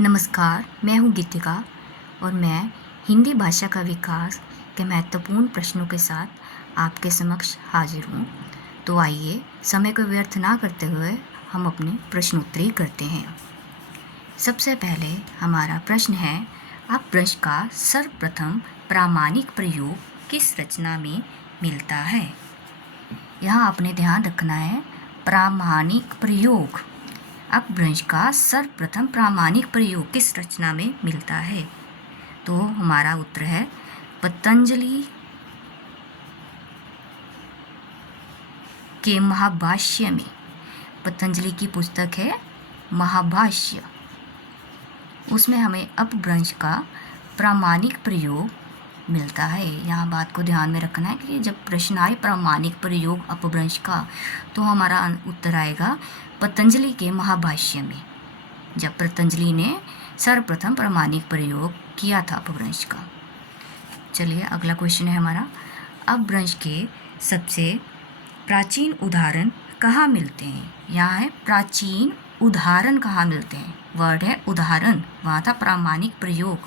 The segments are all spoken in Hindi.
नमस्कार, मैं हूँ गीतिका और मैं हिंदी भाषा का विकास के महत्वपूर्ण प्रश्नों के साथ आपके समक्ष हाजिर हूँ। तो आइए समय को व्यर्थ ना करते हुए हम अपने प्रश्नोत्तरी करते हैं। सबसे पहले हमारा प्रश्न है, अपभ्रंश का सर्वप्रथम प्रामाणिक प्रयोग किस रचना में मिलता है? यहाँ आपने ध्यान रखना है, प्रामाणिक प्रयोग। अपभ्रंश का सर्वप्रथम प्रामाणिक प्रयोग किस रचना में मिलता है? तो हमारा उत्तर है पतंजलि के महाभाष्य में। पतंजलि की पुस्तक है महाभाष्य, उसमें हमें अपभ्रंश का प्रामाणिक प्रयोग मिलता है। यहाँ बात को ध्यान में रखना है कि जब प्रश्न आए प्रामाणिक प्रयोग अपभ्रंश का, तो हमारा उत्तर आएगा पतंजलि के महाभाष्य में, जब पतंजलि ने सर्वप्रथम प्रामाणिक प्रयोग किया था अपभ्रंश का। चलिए अगला क्वेश्चन है हमारा, अपभ्रंश के सबसे प्राचीन उदाहरण कहाँ मिलते हैं? यहाँ है प्राचीन उदाहरण कहाँ मिलते हैं, वर्ड है उदाहरण, वहाँ था प्रामाणिक प्रयोग।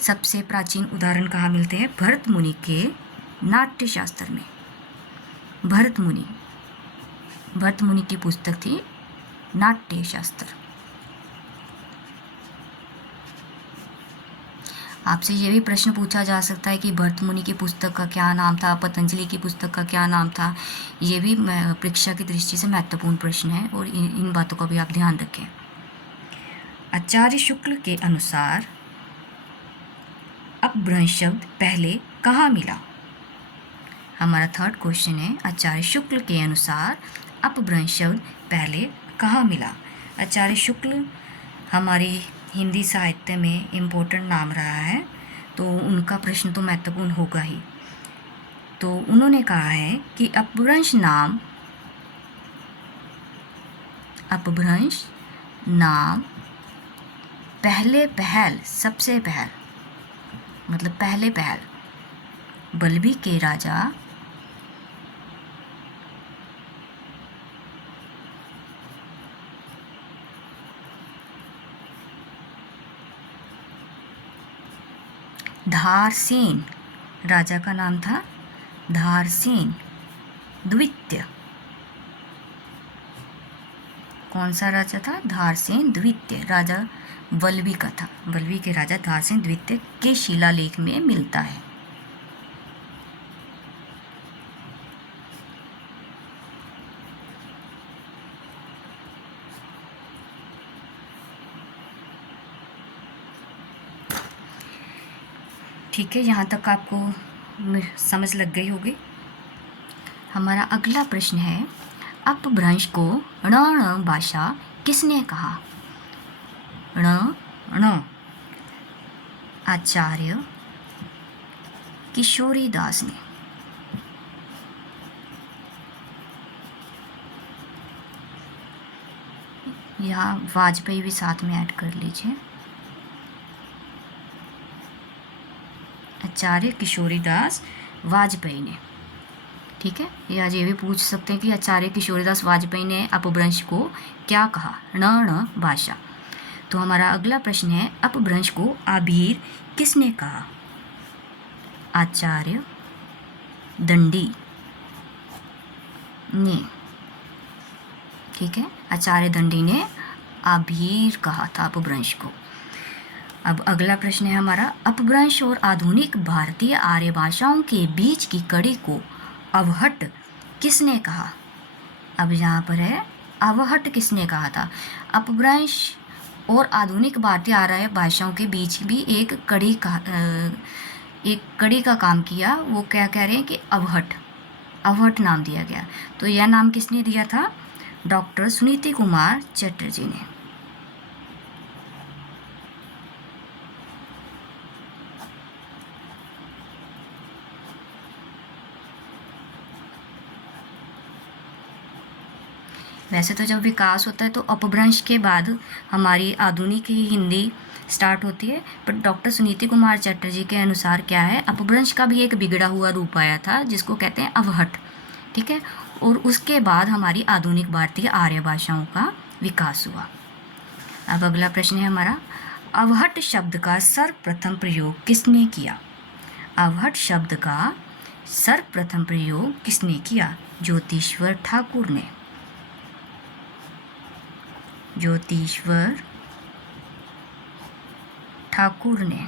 सबसे प्राचीन उदाहरण कहाँ मिलते हैं? भरत मुनि के नाट्यशास्त्र में। भरत मुनि की पुस्तक थी नाट्यशास्त्र। आपसे ये भी प्रश्न पूछा जा सकता है कि भरत मुनि की पुस्तक का क्या नाम था, पतंजलि की पुस्तक का क्या नाम था। ये भी परीक्षा की दृष्टि से महत्वपूर्ण प्रश्न है और इन बातों का भी आप ध्यान रखें। आचार्य शुक्ल के अनुसार अपभ्रंश शब्द पहले कहाँ मिला? हमारा थर्ड क्वेश्चन है, आचार्य शुक्ल के अनुसार अपभ्रंश शब्द पहले कहाँ मिला? आचार्य शुक्ल हमारी हिंदी साहित्य में इम्पोर्टेंट नाम रहा है, तो उनका प्रश्न तो महत्वपूर्ण होगा ही। तो उन्होंने कहा है कि अपभ्रंश नाम सबसे पहल बल्लभी के राजा धारसेन, राजा का नाम था धारसेन द्वितीय। कौन सा राजा था? धारसेन द्वितीय, राजा बल्लभी का था। बल्लभी के राजा धारसेन द्वितीय के शिलालेख में मिलता है। ठीक है, यहाँ तक आपको समझ लग गई होगी। हमारा अगला प्रश्न है, अपभ्रंश को ण भाषा किसने कहा? ण आचार्य किशोरीदास ने। यहाँ वाजपेयी भी साथ में ऐड कर लीजिए। आचार्य किशोरीदास वाजपेयी ने। ठीक है, या ये भी पूछ सकते हैं कि आचार्य किशोरीदास वाजपेयी ने अपभ्रंश को क्या कहा? ण भाषा। तो हमारा अगला प्रश्न है, अपभ्रंश को आभीर किसने कहा? आचार्य दंडी ने। ठीक है, आचार्य दंडी ने आभीर कहा था अपभ्रंश को। अब अगला प्रश्न है हमारा, अपभ्रंश और आधुनिक भारतीय आर्य भाषाओं के बीच की कड़ी को अवहट किसने कहा? अब यहाँ पर है अवहट किसने कहा था? अपभ्रंश और आधुनिक भारतीय आर्य भाषाओं के बीच भी एक कड़ी का काम किया। वो क्या कह रहे हैं कि अवहट नाम दिया गया। तो यह नाम किसने दिया था? डॉक्टर सुनीति कुमार चटर्जी ने। वैसे तो जब विकास होता है तो अपभ्रंश के बाद हमारी आधुनिक हिंदी स्टार्ट होती है, पर डॉक्टर सुनीति कुमार चटर्जी के अनुसार क्या है, अपभ्रंश का भी एक बिगड़ा हुआ रूप आया था जिसको कहते हैं अवहट। ठीक है, और उसके बाद हमारी आधुनिक भारतीय आर्य भाषाओं का विकास हुआ। अब अगला प्रश्न है हमारा, अवहट शब्द का सर्वप्रथम प्रयोग किसने किया? अवहट शब्द का सर्वप्रथम प्रयोग किसने किया? ज्योतिश्वर ठाकुर ने। ज्योतिश्वर ठाकुर ने।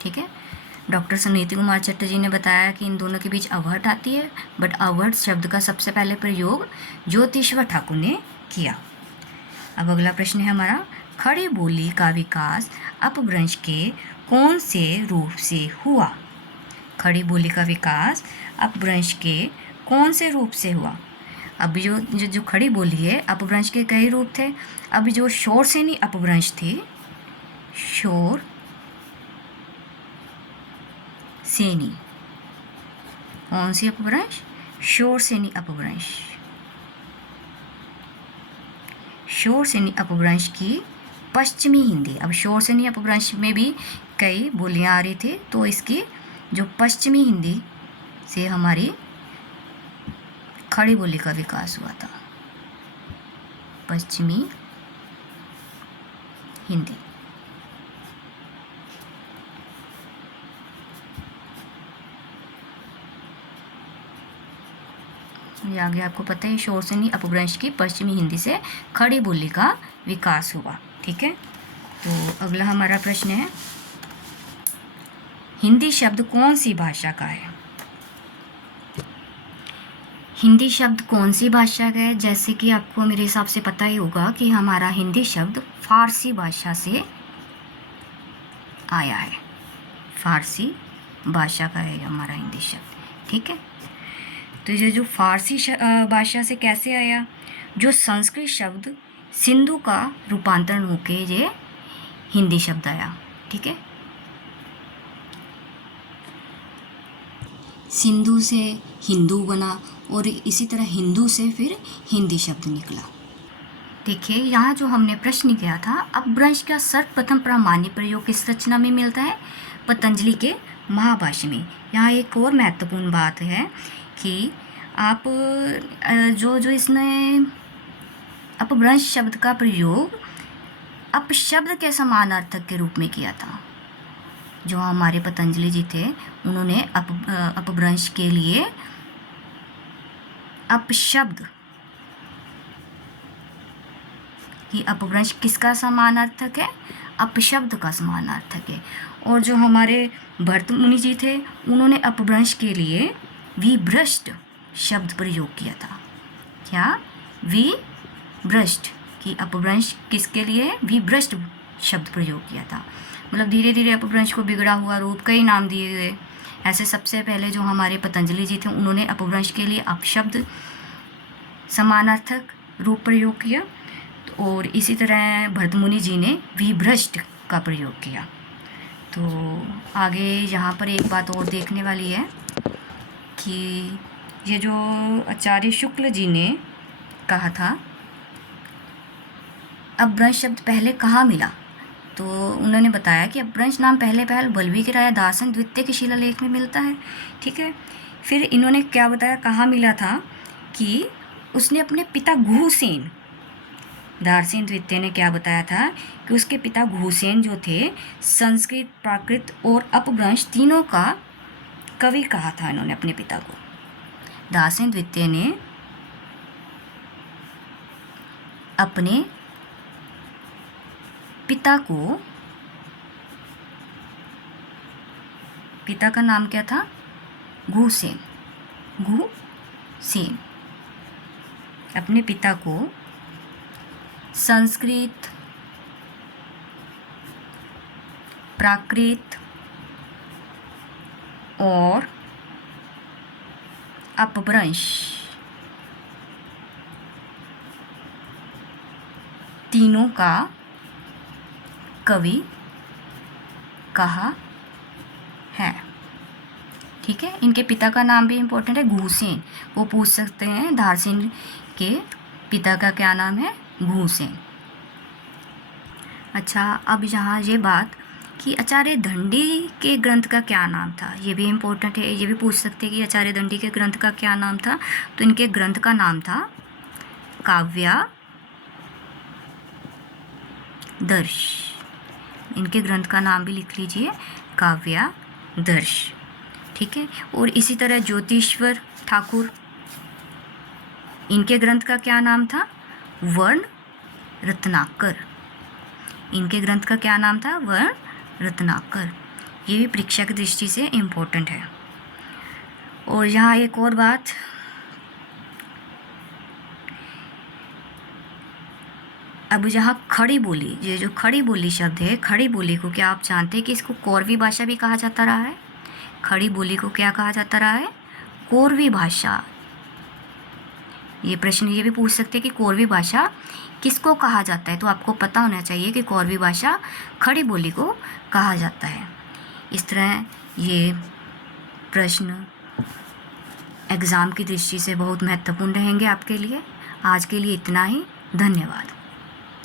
ठीक है। डॉक्टर सुनीति कुमार चटर्जी ने बताया कि इन दोनों के बीच अवहट आती है, बट अवहट शब्द का सबसे पहले प्रयोग ज्योतिश्वर ठाकुर ने किया। अब अगला प्रश्न है हमारा, खड़ी बोली का विकास अपभ्रंश के कौन से रूप से हुआ? खड़ी बोली का विकास अपभ्रंश के कौन से रूप से हुआ? अब जो खड़ी बोली है, अपभ्रंश के कई रूप थे। अब जो शोर सेनी अपभ्रंश थी, शोर सेनी, कौन सी अपभ्रंश? शोर सेनी अपभ्रंश। शोर सेनी अपभ्रंश की पश्चिमी हिंदी। अब शोर सेनी अपभ्रंश में भी कई बोलियां आ रही थी, तो इसकी जो पश्चिमी हिंदी से हमारी खड़ी बोली का विकास हुआ था। पश्चिमी हिंदी। ये आगे आपको पता है, शोर सेनी अपभ्रंश की पश्चिमी हिंदी से खड़ी बोली का विकास हुआ। ठीक है। तो अगला हमारा प्रश्न है, हिंदी शब्द कौन सी भाषा का है? हिंदी शब्द कौन सी भाषा का है? जैसे कि आपको मेरे हिसाब से पता ही होगा कि हमारा हिंदी शब्द फारसी भाषा से आया है। फारसी भाषा का है हमारा हिंदी शब्द। ठीक है। तो ये जो फारसी भाषा से कैसे आया? जो संस्कृत शब्द सिंधु का रूपांतरण होके ये हिंदी शब्द आया। ठीक है। सिंधु से हिंदू बना और इसी तरह हिंदू से फिर हिंदी शब्द निकला। देखिए, यहाँ जो हमने प्रश्न किया था, अपभ्रंश का सर्वप्रथम प्रामाणिक प्रयोग किस रचना में मिलता है? पतंजलि के महाभाष्य में। यहाँ एक और महत्वपूर्ण बात है कि आप जो इसने अपभ्रंश शब्द का प्रयोग अपशब्द के समानार्थक के रूप में किया था। जो हमारे पतंजलि जी थे, उन्होंने अपभ्रंश के लिए अपशब्द कि अपभ्रंश किसका समानार्थक है? अपशब्द का समानार्थक है। और जो हमारे भरत मुनि जी थे, उन्होंने अपभ्रंश के लिए विभ्रष्ट शब्द प्रयोग किया था। क्या? विभ्रष्ट। कि अपभ्रंश किसके लिए? विभ्रष्ट शब्द प्रयोग किया था। मतलब धीरे धीरे अपभ्रंश को बिगड़ा हुआ रूप, कई नाम दिए गए। ऐसे सबसे पहले जो हमारे पतंजलि जी थे, उन्होंने अपभ्रंश के लिए अपशब्द समानार्थक रूप प्रयोग किया, और इसी तरह भरतमुनि जी ने विभ्रष्ट का प्रयोग किया। तो आगे यहाँ पर एक बात और देखने वाली है कि ये जो आचार्य शुक्ल जी ने कहा था अपभ्रंश शब्द पहले कहाँ मिला, तो उन्होंने बताया कि अपभ्रंश नाम पहले बल्लवी के राय दार्शन द्वितीय के शिलालेख में मिलता है। ठीक है। फिर इन्होंने क्या बताया, कहाँ मिला था कि उसने अपने पिता घुसेन, दार्शन द्वितीय ने क्या बताया था कि उसके पिता घुसेन जो थे, संस्कृत, प्राकृत और अपभ्रंश तीनों का कवि कहा था इन्होंने अपने पिता को। दार्शन द्वितीय ने अपने पिता को, पिता का नाम क्या था? घुसेन। घुसेन अपने पिता को संस्कृत, प्राकृत और अपभ्रंश तीनों का कवि कहा है। ठीक है। इनके पिता का नाम भी इम्पोर्टेंट है, घुसेन। वो पूछ सकते हैं दार्शन के पिता का क्या नाम है? घुसेन। अच्छा, अब यहाँ ये बात कि आचार्य दंडी के ग्रंथ का क्या नाम था, ये भी इम्पोर्टेंट है। ये भी पूछ सकते हैं कि आचार्य दंडी के ग्रंथ का क्या नाम था, तो इनके ग्रंथ का नाम था काव्यादर्श, इनके ग्रंथ का नाम भी लिख लीजिए, काव्यादर्श। ठीक है। और इसी तरह ज्योतिश्वर ठाकुर, इनके ग्रंथ का क्या नाम था? वर्ण रत्नाकर। इनके ग्रंथ का क्या नाम था? वर्ण रत्नाकर। ये भी परीक्षा की दृष्टि से इम्पोर्टेंट है। और यहाँ एक और बात, अब जहाँ खड़ी बोली, ये जो खड़ी बोली शब्द है, खड़ी बोली को क्या आप जानते हैं कि इसको कोरवी भाषा भी कहा जाता रहा है? खड़ी बोली को क्या कहा जाता रहा है? कोरवी भाषा। ये प्रश्न ये भी पूछ सकते हैं कि कोरवी भाषा किसको कहा जाता है, तो आपको पता होना चाहिए कि कोरवी भाषा खड़ी बोली को कहा जाता है। इस तरह ये प्रश्न एग्ज़ाम की दृष्टि से बहुत महत्वपूर्ण रहेंगे आपके लिए। आज के लिए इतना ही। धन्यवाद।